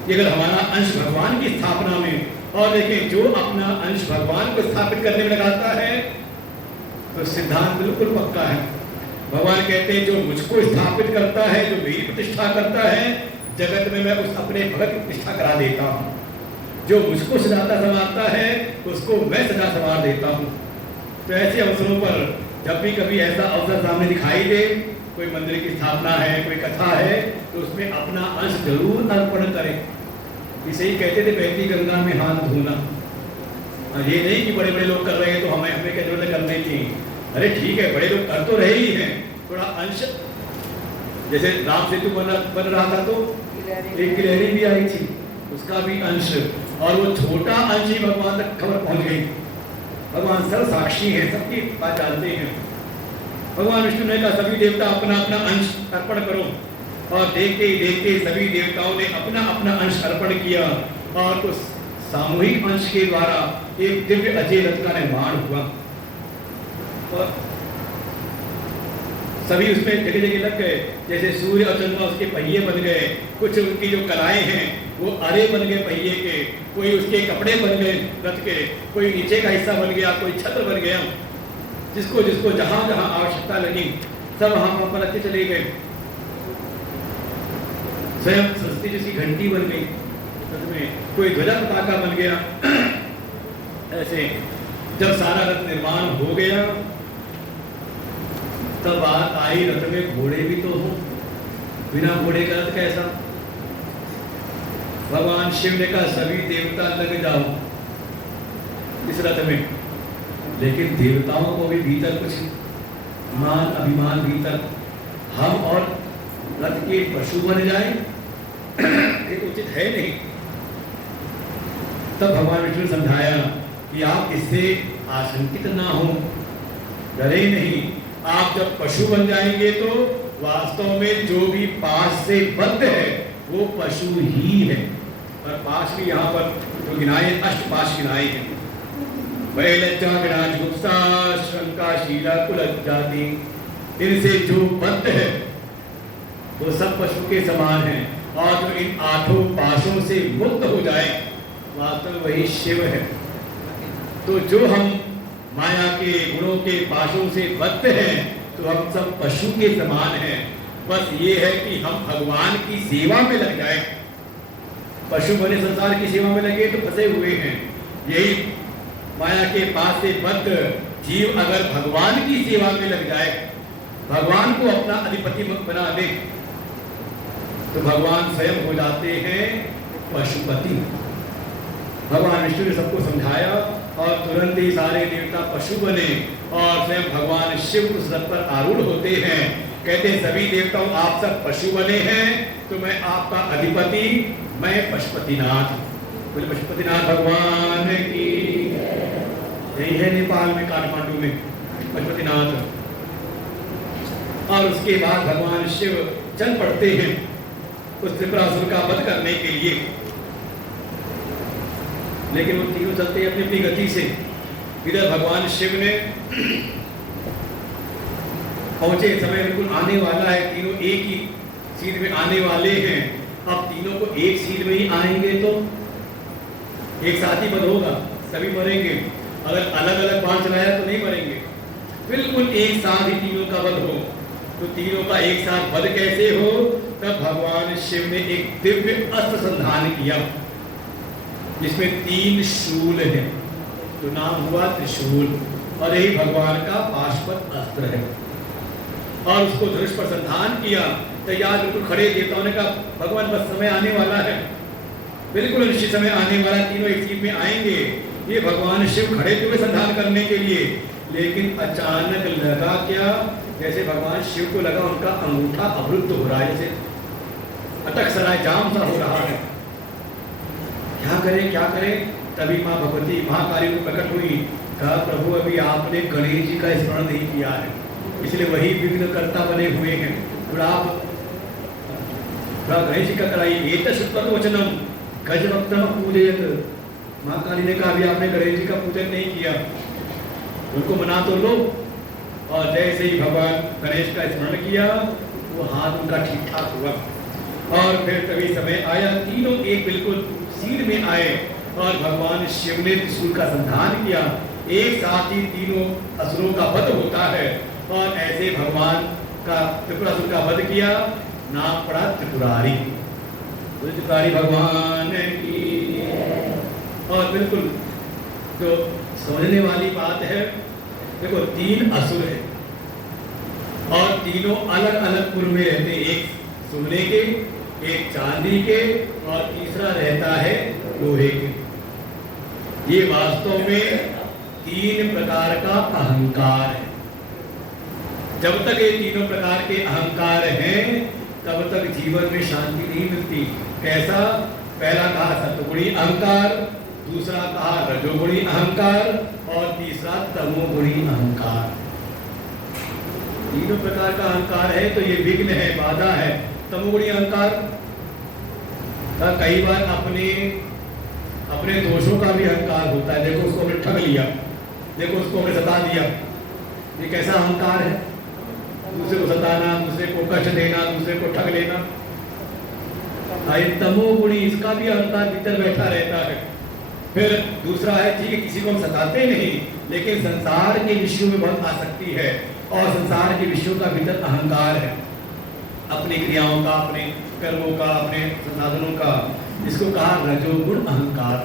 ये अगर हमारा अंश भगवान की स्थापना में, और देखिए जो अपना अंश भगवान को स्थापित करने में लगाता है तो सिद्धांत बिल्कुल पक्का है। भगवान कहते हैं जो मुझको स्थापित करता है, जो मेरी प्रतिष्ठा करता है, जगत में मैं उस अपने भगत की प्रतिष्ठा करा देता हूँ। जो मुझको सजाता संवारता है उसको मैं सजा संवार देता हूँ। तो ऐसे अवसरों पर जब भी कभी ऐसा अवसर सामने दिखाई दे, कोई मंदिर की स्थापना है, कोई कथा है, तो उसमें अपना अंश जरूर अर्पण करें। इसे ही कहते थे बहती गंगा में हाथ धोना। ये नहीं कि बड़े बड़े लोग कर रहे हैं तो हमें क्या जरूरत है करने की। अरे ठीक है, बड़े लोग कर तो रहे ही हैं, थोड़ा अंश, जैसे राम सेतु बन रहा था तो एक गिलहरी भी आई थी, उसका भी अंश, और वो छोटा अंश ही भगवान तक खबर पहुंच गई। भगवान सर्व साक्षी है, सबकी बात जानते हैं। भगवान विष्णु ने कहा सभी देवता अपना अपना अंश अर्पण करो, और देखते ही देखते सभी देवताओं ने अपना अपना अंश अर्पण किया, और उस सामूहिक अंश के द्वारा एक दिव्य अजय रथ का निर्माण हुआ। और सभी उसमें जगह जगह लग गए, जैसे सूर्य और चंद्रमा उसके पहिए बन गए, कुछ उनकी जो कलाएं हैं वो अरे बन गए पहिए के, कोई उसके कपड़े बन गए रथ के, कोई नीचे का हिस्सा बन गया, कोई छत्र बन गया। जिसको जिसको जहां जहां आवश्यकता लगी सब वहां पर रखे चले गए। स्वयं सरस्वती जैसी घंटी बन गई रथ में, कोई ध्वजा पताका बन गया। ऐसे जब सारा रथ निर्माण हो गया तब बात आई रथ में घोड़े भी तो हो, बिना घोड़े का रथ कैसा। भगवान शिव ने कहा सभी देवता लग जाओ इस रथ में, लेकिन देवताओं को भी भीतर कुछ मान अभिमान, भीतर हम और रथ के पशु बन जाए, ये उचित है नहीं। तब भगवान विष्णु ने समझाया कि आप इससे आशंकित ना हो, डरे नहीं। आप जब पशु बन जाएंगे तो वास्तव में जो भी पाश से बद्ध है वो पशु ही है। और पाश भी यहाँ पर जो गिनाए, अष्टपाश गिनाए हैं, वह लज्जा विराज गुप्ता शंका शीला कुलज्जाति, इनसे जो बद्ध है वो सब पशु के समान हैं, और जो इन आठों पाशों से मुक्त हो जाए वास्तव में वही शिव है। तो जो हम माया के गुणों के पाशों से बद्ध हैं तो हम सब पशु के समान हैं। बस ये है कि हम भगवान की सेवा में लग जाए। पशु बने संसार की सेवा में लगे तो फंसे हुए हैं। यही माया के पास से बद्ध जीव अगर भगवान की सेवा में लग जाए, भगवान को अपना अधिपति बना दे, तो भगवान स्वयं हो जाते हैं पशुपति। भगवान विष्णु ने सबको समझाया और तुरंत ही सारे देवता पशु बने और स्वयं भगवान शिव उस रथ पर आरूढ़ होते हैं। कहते हैं सभी देवताओं आप सब पशु बने हैं तो मैं आपका अधिपति, मैं पशुपतिनाथ। बोले पशुपतिनाथ भगवान की। यही है नेपाल में काठमांडू में पशुपतिनाथ। और उसके बाद भगवान शिव चल पड़ते हैं उस त्रिपुरासुर का वध करने के लिए। लेकिन वो तीनों चलते हैं अपनी अपनी गति से। इधर भगवान शिव ने पहुंचे समय बिल्कुल आने वाला है, तीनों एक ही सीध में आने वाले हैं। अब तीनों को एक सीध में ही आएंगे तो एक साथ ही बध होगा, सभी मरेंगे। अगर अलग अलग बाण चलाया तो नहीं मरेंगे, बिल्कुल एक साथ ही तीनों का वध हो। तो तीनों का एक साथ वध कैसे हो? तब भगवान शिव ने एक दिव्य अस्त्र संधान किया जिसमें 3 शूल हैं, तो नाम हुआ त्रिशूल। और यही भगवान का पाशुपत अस्त्र है। और उसको धनुष पर संधान किया। तैयार बिल्कुल खड़े देवताओं ने कहा भगवान बस समय आने वाला है, बिल्कुल निश्चित समय आने वाला, तीनों एक सीध में आएंगे। ये भगवान शिव खड़े हुए संधान करने के लिए। लेकिन अचानक लगा क्या, जैसे भगवान शिव को लगा उनका अंगूठा अवरुद्ध हो रहा है, जैसे अटक सराय जाम सा हो रहा है। क्या करें क्या करें? तभी माँ भगवती महाकाली को प्रकट हुई। कहा प्रभु अभी आपने गणेश जी का स्मरण नहीं किया है, इसलिए वही विघ्नकर्ता बने हुए हैं। और आप गणेश जी का कराइए। एतत् वचनम गजवक्त्रम पूजयत। महाकाली ने कहा अभी आपने गणेश जी का पूजन नहीं किया, उनको मना तो लो। और जैसे ही भगवान गणेश का स्मरण किया वो हाथ उनका ठीक ठाक हुआ। और फिर तभी समय आया, तीनों एक बिल्कुल सीध में आए और भगवान शिव ने त्रिशूल का संधान किया। एक साथ ही तीनों असुरों का वध होता है। और ऐसे भगवान का त्रिपुरासुर का वध किया, नाम पड़ा त्रिपुरारी। त्रिपुरारी भगवान की। और बिल्कुल जो समझने वाली बात है, देखो 3 असुर है और तीनों अलग अलग कुल में रहते हैं, एक सोने के, एक चांदी के और तीसरा रहता है लोहे के। ये वास्तव में 3 प्रकार का अहंकार है। जब तक ये तीनों प्रकार के अहंकार हैं तब तक जीवन में शांति नहीं मिलती। कैसा? पहला कहा सत्वगुणी अहंकार, दूसरा कहा रजोगुणी अहंकार और तीसरा तमोगुणी अहंकार। तीनों प्रकार का अहंकार है तो ये विघ्न है, बाधा है। तमोगुणी अहंकार कई बार अपने दोषों का भी अहंकार होता है। देखो उसको हमने ठग लिया, देखो उसको हमने सता दिया, ये कैसा अहंकार है? दूसरे को सताना, दूसरे को कष्ट देना, दूसरे को ठग लेना। तमोगुणी, इसका भी अहंकार भीतर बैठा रहता है। फिर दूसरा है ठीक है किसी को हम सताते नहीं, लेकिन संसार के विषयों में बहुत आसक्ति है और संसार के विषयों का भीतर अहंकार है, अपनी क्रियाओं का, अपने कर्मों का, अपने संसाधनों का, जिसको कहा रजोगुण अहंकार।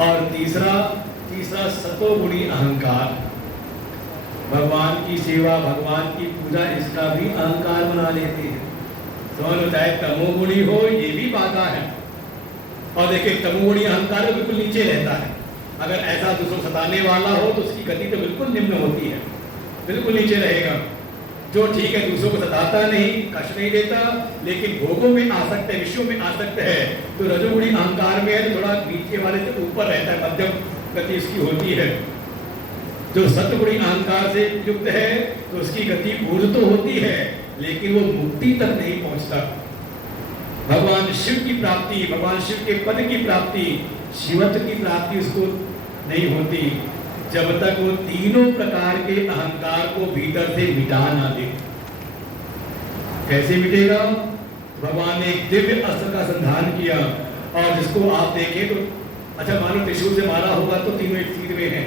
और तीसरा सतोगुणी अहंकार, भगवान की सेवा, भगवान की पूजा, इसका भी अहंकार बना लेते हैं। समझ लो, चाहे तमोगुणी हो ये भी बाधा है। और देखिए तमोगुणी अहंकार तो बिल्कुल नीचे रहता है। अगर ऐसा दूसरों सताने वाला हो तो उसकी गति तो बिल्कुल निम्न होती है, बिल्कुल नीचे रहेगा। जो ठीक है दूसरों को सताता नहीं, कष्ट नहीं देता, लेकिन भोगों में आसक्त है, विषयों में आसक्त है, तो रजोगुणी अहंकार में है तो थोड़ा नीचे वाले से ऊपर रहता है, मध्यम गति उसकी होती है। जो सत्वगुणी अहंकार से युक्त है तो उसकी गति ऊर्ध्व तो होती है, लेकिन वो मुक्ति तक नहीं पहुंचता। भगवान शिव की प्राप्ति, भगवान शिव के पद की प्राप्ति, शिवत्व की प्राप्ति उसको नहीं होती जब तक वो तीनों प्रकार के अहंकार को भीतर से मिटा ना दे। कैसे मिटेगा? भगवान ने एक दिव्य अस्त्र का संधान किया, और जिसको आप देखें तो अच्छा मानो त्रिशूल से मारा होगा तो तीनों एक सीध में हैं,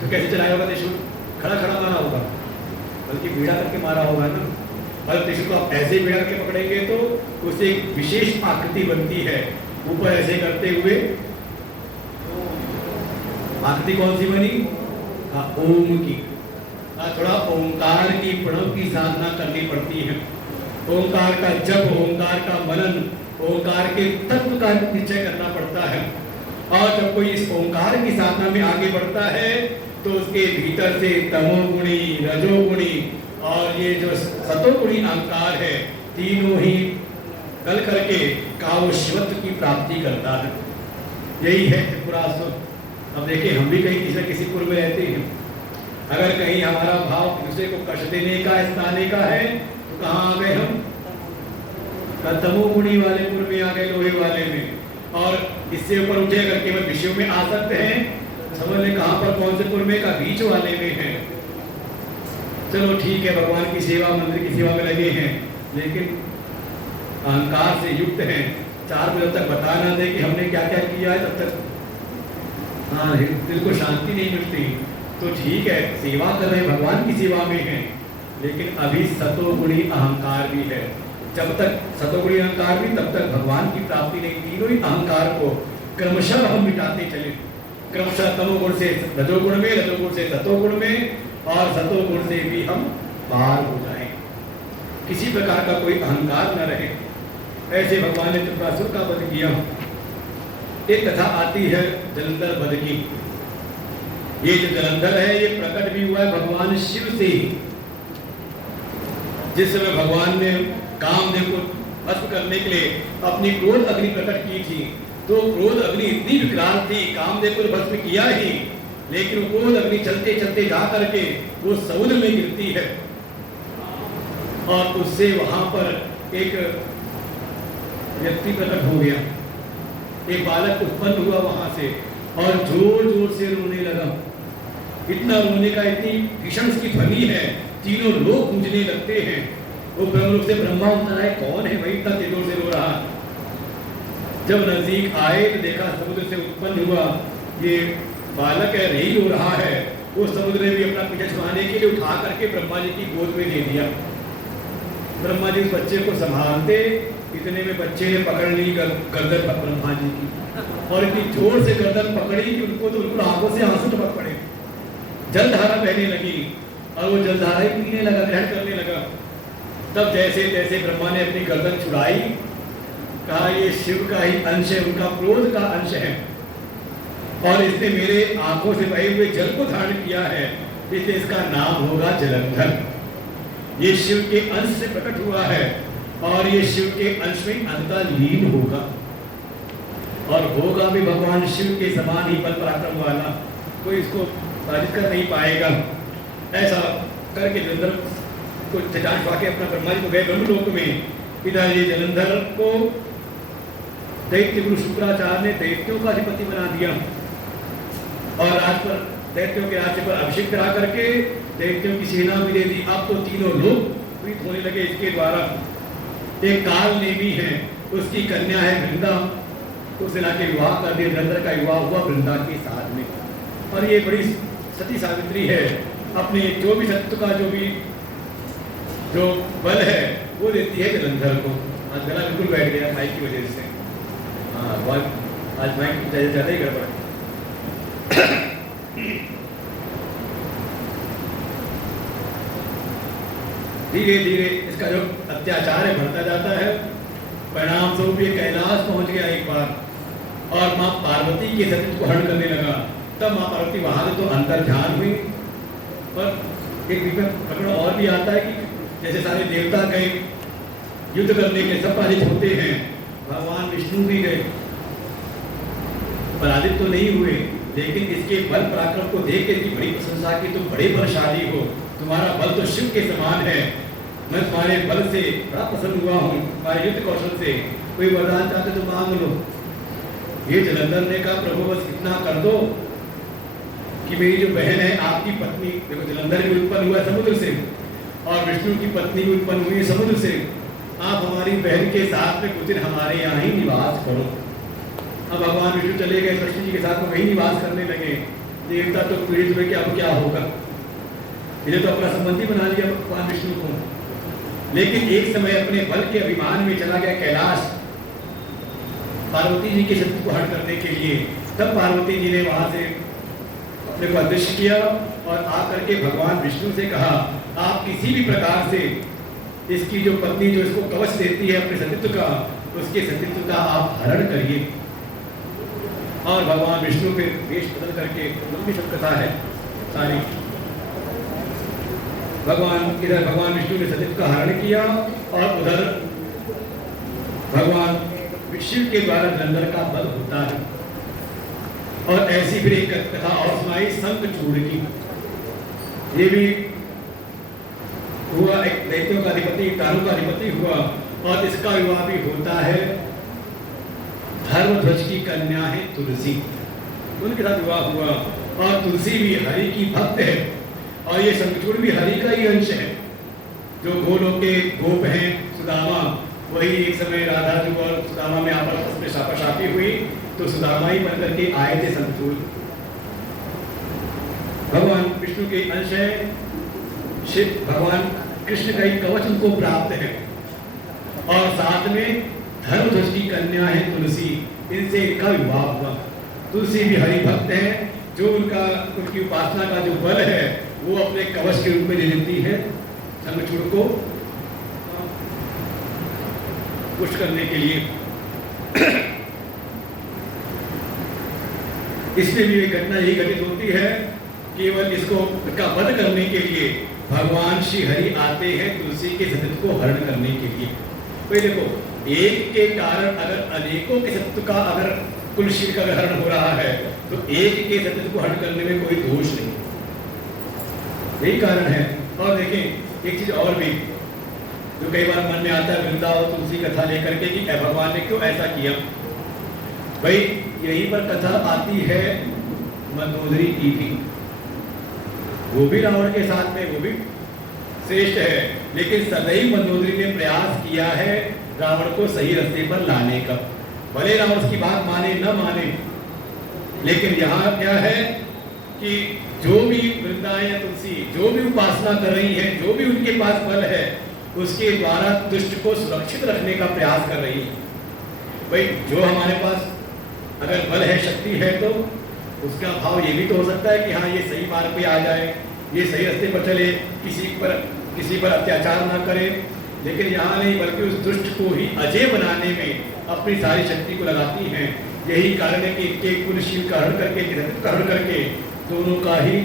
तो कैसे चलाया होगा त्रिशूल? खड़ा खड़ा मारा होगा, बल्कि बीड़ा करके मारा होगा ना। और त्रिशूल को आप ऐसे बीड़ा करके पकड़ेंगे तो उससे एक विशेष आकृति बनती है, ऊपर ऐसे करते हुए। आकृति कौन सी बनी? हाँ, ओम की। थोड़ा ओंकार की प्रणव की साधना करनी पड़ती है, ओंकार का जप, ओंकार का मनन, ओंकार के तत्व का निश्चय करना पड़ता है। और जब कोई इस ओंकार की साधना में आगे बढ़ता है तो उसके भीतर से तमोगुणी, रजोगुणी और ये जो सतोगुणी अहंकार है, तीनों ही गल करके काव्यवत्व की प्राप्ति करता है। यही है त्रिपुरासुर। अब देखिए, हम भी कहीं किसी न किसी पुर में रहते हैं, अगर कहीं हमारा भाव दूसरे को कष्ट देने का, सताने का है तो कहाँ आ गए हम? तमोगुणी वाले पुर में आ गए, लोहे वाले में। और इससे ऊपर उठे अगर केवल विषयों में आ सकते हैं, समझ लें कहाँ पर, कौन से पुर में का? बीच वाले में है। चलो ठीक है, भगवान की सेवा, मंदिर की सेवा में लगे हैं, लेकिन अहंकार से युक्त हैं। चार बजे तक बता ना दे कि हमने क्या क्या किया है, तब तक हाँ दिल को शांति नहीं मिलती। तो ठीक है, सेवा कर रहे हैं, भगवान की सेवा में हैं, लेकिन अभी सतोगुणी अहंकार भी है। जब तक सतोगुणी अहंकार भी, तब तक भगवान की प्राप्ति नहीं। तीनों ही अहंकार को क्रमशः हम मिटाते चले, क्रमशः तमोगुण से रजोगुण में, रजोगुण से सतोगुण में, और सतोगुण से भी हम पार हो जाएं, किसी प्रकार का कोई अहंकार न रहे। ऐसे भगवान ने त्रिपुरासुर का वध किया। एक कथा आती है जलंधर वध की। ये जो जलंधर है, ये प्रकट भी हुआ है भगवान शिव से ही। जिस समय भगवान ने कामदेव को भस्म करने के लिए अपनी क्रोध अग्नि प्रकट की थी, तो क्रोध अग्नि इतनी विकराल थी, कामदेव को भस्म किया ही, लेकिन वो क्रोध अग्नि चलते चलते जा करके वो समुद्र में गिरती है, और उससे वहां पर एक व्यक्ति प्रकट हो गया, एक बालक उत्पन्न हुआ वहां से, और जोर जोर से रोने लगा। इतना रोने का, इतनी भीषण उसकी ध्वनि है, तीनों लोग गूंजने लगते हैं। वो ब्रह्मलोक से ब्रह्मा उतर आए, कौन है भाई इतना जोर से रो रहा? जब नजदीक आए तो देखा समुद्र से उत्पन्न हुआ ये बालक है, नहीं रो रहा है। वो समुद्र ने भी अपना पीछे छुड़ाने के लिए उठा करके ब्रह्मा जी की गोद में दे दिया। ब्रह्मा जी उस बच्चे को संभालते, इतने में बच्चे ने पकड़ ली गर्दन ब्रह्मा जी की, और इतनी जोर से गर्दन पकड़ी कि उनको तो बिल्कुल आंखों से आंसू टपक पड़े, जलधारा बहने लगी, और वो जलधारा ही पीने लगा, ग्रहण करने लगा। तब जैसे तैसे ब्रह्मा ने अपनी गर्दन छुड़ाई, कहा ये शिव का ही अंश है, उनका क्रोध का अंश है, और इसने मेरे आंखों से बहे हुए जल को धारण किया है, इसलिए इसका नाम होगा जलंधर। ये शिव के अंश से प्रकट हुआ है, और ये शिव के अंश में अंततः लीन होगा, और होगा भी भगवान शिव के समान ही बल पराक्रम वाला, कोई इसको साजिश कर नहीं पाएगा। ऐसा करके जलंधर को चटान छुआ के अपना ब्रह्मा जी को गए ब्रह्मलोक में। पिता जी जलंधर को दैत्य गुरु शुक्राचार्य ने दैत्यों का अधिपति बना दिया, और राज पर दैत्यों के राज्य पर अभिषेक करा करके दैत्यों की सेना भी दे दी। अब तो तीनों लोग प्रीत होने लगे इसके द्वारा। एक काल नेमी है, उसकी कन्या है वृंदा, उसे लाके विवाह कर दिया। जलंधर का विवाह हुआ वृंदा के साथ में, और ये बड़ी सती सावित्री है, अपने जो भी सत्य का जो बल है वो देती है जलंधर को। आज गला बिल्कुल बैठ गया माइक की वजह से, हाँ आज माइक ज़्यादा ही गड़बड़ है। धीरे धीरे इसका जो अत्याचार है बढ़ता जाता है। परिणाम स्वरूप ये कैलाश पहुंच गया एक बार, और माँ पार्वती के सत्य को हरण करने लगा। तब माँ पार्वती वहां से तो अंतर ध्यान हुई, पर एक प्रकरण और भी आता है कि जैसे सारे देवता गए युद्ध करने के, सब पराजित होते हैं, भगवान विष्णु भी गए, पराजित तो नहीं हुए, लेकिन इसके बल पराक्रम को देख के इसकी बड़ी प्रशंसा की, तुम बड़े बलशाली हो, तुम्हारा बल तो शिव के समान है, मैं तुम्हारे बल से बड़ा प्रसन्न हुआ हूँ, तुम्हारे युद्ध कौशल से, कोई वरदान चाहते तो मांग लो। ये जलंधर ने कहा प्रभु बस इतना कर दो कि मेरी जो बहन है आपकी पत्नी, देखो जलंधर भी उत्पन्न हुआ समुद्र से, और विष्णु की पत्नी भी उत्पन्न हुई समुद्र से, आप हमारी बहन के साथ में कुछ दिन हमारे यहाँ ही निवास करो। अब भगवान विष्णु चले गए, सृष्टि जी के साथ में वही निवास करने लगे। देवता तो पीड़ित हुए कि अब क्या होगा, इन्हें तो अपना संबंधी बना लिया भगवान विष्णु को। लेकिन एक समय अपने बल के अभिमान में चला गया कैलाश पार्वती जी के शत्रु को हट करने के लिए। तब पार्वती जी ने वहां से अपने को अदृश्य किया और आकर के भगवान विष्णु से कहा, आप किसी भी प्रकार से इसकी जो पत्नी जो इसको कवच देती है अपने सतीत्व का, उसके सतीत्व का आप हरण करिए। और भगवान विष्णु फिर वेश बदल करके, लंबी सब कथा है सारी, इधर भगवान विष्णु ने सतीत्व का हरण किया और उधर भगवान शिव के द्वारा जलंधर का वध होता है। और ऐसी फिर एक कथा और सुनाई शंखचूड़ की। ये भी हुआ, एक दैत्यों का अधिपति, तारों का अधिपति हुआ और इसका विवाह भी होता है धर्मध्वज की कन्या है तुलसी, उनके साथ विवाह हुआ। और तुलसी भी हरि की भक्त है और ये शंखचूड़ भी हरि का ही अंश है। जो गोलोक के गोप हैं सुदामा, वही एक समय राधा जी और सुदामा में आपस में शापाशापी हुई तो सुदामा ही बनकर के आए थे शंखचूड़। भगवान विष्णु के अंश है, शिव भगवान कृष्ण का ही कवच उनको प्राप्त है। और साथ में धर्मध्वज की कन्या है तुलसी, इनसे इनका विवाह हुआ। तुलसी भी हरि भक्त है, जो उनकी उपासना का जो बल है वो अपने कवच के रूप में दे देती है शंखचूड़ को पुष्ट करने के लिए। इसमें भी एक घटना यही घटित होती है, केवल इसको का वध करने के लिए भगवान श्री हरि आते हैं तुलसी के सतीत्व को हरण करने के लिए। भाई देखो, एक के कारण अगर अनेकों के सतीत्व का अगर कुलशील का हरण हो रहा है तो एक के सतीत्व को हरण करने में कोई दोष नहीं, यही कारण है। और देखें एक चीज और भी जो कई बार मन में आता है, वृंदा और तुलसी कथा लेकर के कि भगवान ने क्यों ऐसा किया। भाई यहीं पर कथा आती है मंदोदरी की भी, वो भी रावण के साथ में वो भी श्रेष्ठ है, लेकिन सदैव मंदोदरी ने प्रयास किया है रावण को सही रास्ते पर लाने का। भले रावण उसकी बात माने न माने, लेकिन यहाँ क्या है कि जो भी वृंदा या तुलसी जो भी उपासना कर रही है, जो भी उनके पास बल है, उसके द्वारा दुष्ट को सुरक्षित रखने का प्रयास कर रही है। भाई जो हमारे पास अगर बल है, शक्ति है, तो उसका भाव ये भी तो हो सकता है कि हाँ ये सही मार्ग पे आ जाए, ये सही रास्ते पर चले, किसी पर अत्याचार ना करे। लेकिन यहाँ नहीं, बल्कि उस दुष्ट को ही अजय बनाने में अपनी सारी शक्ति को लगाती हैं। यही कारण है कि इनके कुलशील का हरण करके दोनों का ही,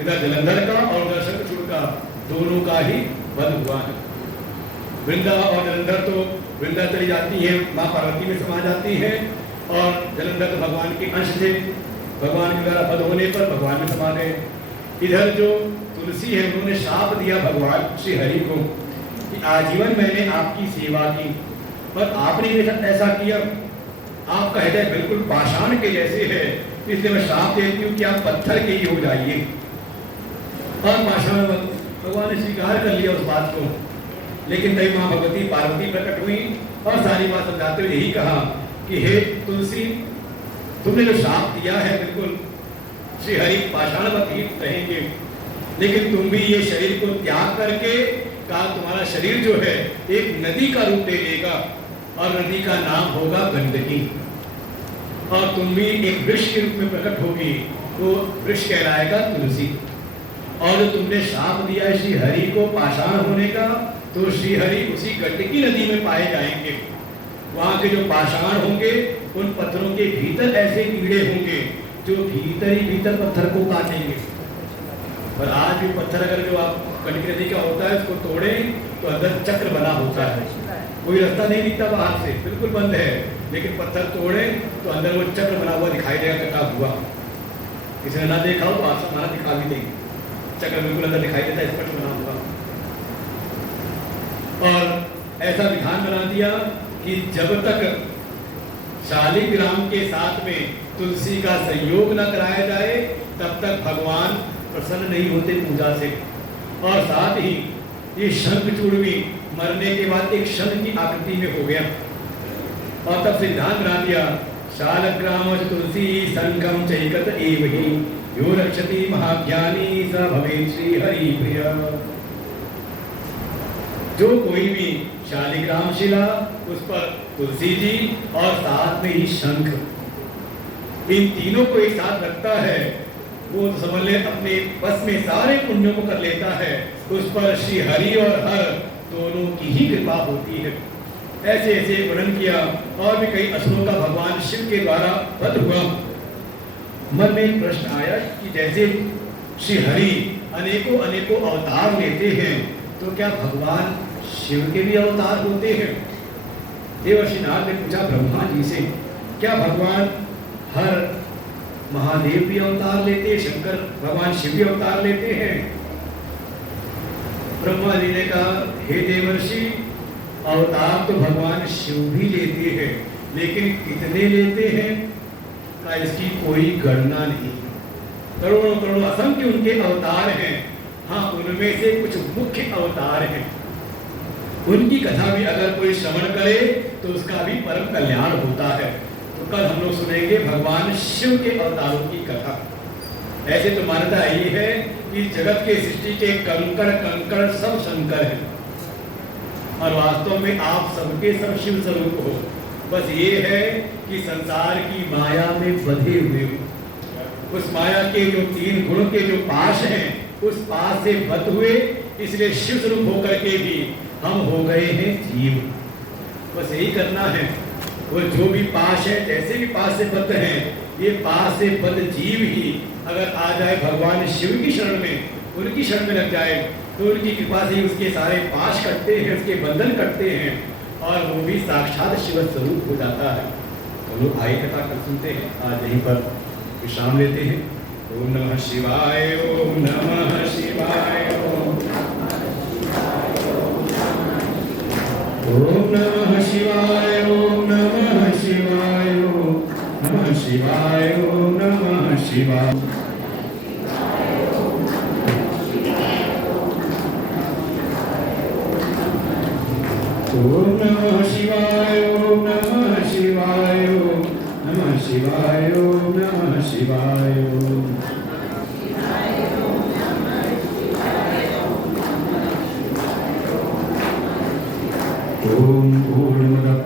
इधर जलंधर का और उधर शंखचूड़ का, दोनों का ही वध हुआ है। वृंदा और जलंधर तो वृंदा चली जाती है, माँ पार्वती में समा जाती है, और जलंधर तो भगवान के अंश थे, भगवान के द्वारा वध होने पर भगवान में समा गए। इधर जो तुलसी है उन्होंने शाप दिया भगवान श्री हरि को कि आजीवन मैंने आपकी सेवा की, पर आपने मेरे साथ ऐसा किया, आपका हृदय बिल्कुल पाषाण के जैसे है, इसलिए मैं शाप देती हूँ कि आप पत्थर के ही हो जाइए। और पाषाण भगवान ने स्वीकार कर लिया उस बात को। लेकिन तभी माँ भगवती पार्वती प्रकट हुई और सारी बात समझाते हुए यही कहा कि हे तुलसी, तुमने जो शाप दिया है बिल्कुल श्री हरि पाषाणवत ही रहेंगे, लेकिन तुम भी ये शरीर को त्याग करके का तुम्हारा शरीर जो है एक नदी का रूप ले लेगा और नदी का नाम होगा गंडकी, और तुम भी एक वृक्ष के रूप में प्रकट होगी, वो वृक्ष कहलाएगा तुलसी। और जो तुमने शाप दिया है श्री हरि को पाषाण होने का, तो श्री हरि उसी गंडकी नदी में पाए जाएंगे। वहां के जो पाषाण होंगे उन पत्थरों के भीतर ऐसे कीड़े होंगे जो भीतर ही भीतर पत्थर को काटेंगे। और आज भी पत्थर अगर जो आप गंडकी नदी का होता है उसको तोड़े तो अंदर चक्र बना होता है, कोई रास्ता नहीं दिखता बाहर से, बिल्कुल बंद है, लेकिन पत्थर तोड़े तो अंदर वो चक्र बना हुआ दिखाई देगा, कटा हुआ। किसी ने ना देखा हो तो आप सब हमारा दिखा भी देंगे, चक्र बिल्कुल अंदर दिखाई देता है, स्पष्ट बना हुआ। और ऐसा विधान बना दिया कि जब तक शालिग्राम के साथ में तुलसी का संयोग न कराया जाए तब तक भगवान प्रसन्न नहीं होते पूजा से। और साथ ही ये शंखचूड़ भी मरने के बाद एक क्षण की आकृति में हो गया। और तब सिद्धांत बना दिया, शालग्राम तुलसी संगम चैकत एव हि यो रक्षति महाज्ञानी स भवेत् श्री हरि प्रिय। जो कोई भी शालिग्राम शिला, उस पर तुलसी जी और साथ में ही शंख, इन तीनों को एक साथ रखता है, वो तो समझ ले अपने बस में सारे पुण्यों को कर लेता है। उस पर श्री हरि और हर दोनों की ही कृपा होती है। ऐसे ऐसे वर्णन किया। और भी कई असुरों का भगवान शिव के द्वारा वध हुआ। मन में एक प्रश्न आया कि जैसे श्री हरि अनेकों अनेकों अवतार लेते हैं, तो क्या भगवान शिव के भी अवतार होते हैं? देवर्षि नारद ने पूछा ब्रह्मा जी से, क्या भगवान हर महादेव भी अवतार लेते हैं, शंकर भगवान शिव भी अवतार लेते हैं? ब्रह्मा जी ने कहा, हे देवर्षि, अवतार तो भगवान शिव भी लेते हैं, लेकिन कितने लेते हैं का इसकी कोई गणना नहीं। करोड़ों करोड़ों असंख्य उनके अवतार हैं। हाँ, उनमें से कुछ मुख्य अवतार हैं, उनकी कथा भी अगर कोई श्रवण करे तो उसका भी परम कल्याण होता है। तो कल हम लोग सुनेंगे भगवान शिव के अवतारों की कथा। ऐसे तो मान्यता ये है कि जगत के सृष्टि के कंकड़ कंकड़ सब शंकर हैं, और वास्तव में आप सबके सब शिव स्वरूप हो। बस ये है कि संसार की माया में बंधे हुए हो। उस माया के जो तीन गुणों के जो पाश हैं, उस पाश से बंध हुए, इसलिए शिव स्वरूप होकर के भी हम हो गए हैं जीव। बस यही करना है। वो जो भी पाश है, जैसे भी पाश से बद्ध हैं, ये पाश से बद्ध जीव ही अगर आ जाए भगवान शिव की शरण में, उनकी शरण में लग जाए, तो उनकी कृपा से उसके सारे पाश कटते हैं, उसके बंधन कटते हैं, और वो भी साक्षात शिव स्वरूप हो जाता है। तो लोग आगे कथा कर सुनते हैं। आज यहीं पर विश्राम लेते हैं। ओम नमः शिवाय, ओम नमः शिवाय, ओम नमः शिवाय, ओम नमः शिवाय, ओम नमः शिवाय, ओम नमः शिवाय। ओम नमः शिवाय, ओम नमः शिवाय, ओम नमः शिवाय, ओम नमः शिवाय, ओम पूर्णमदः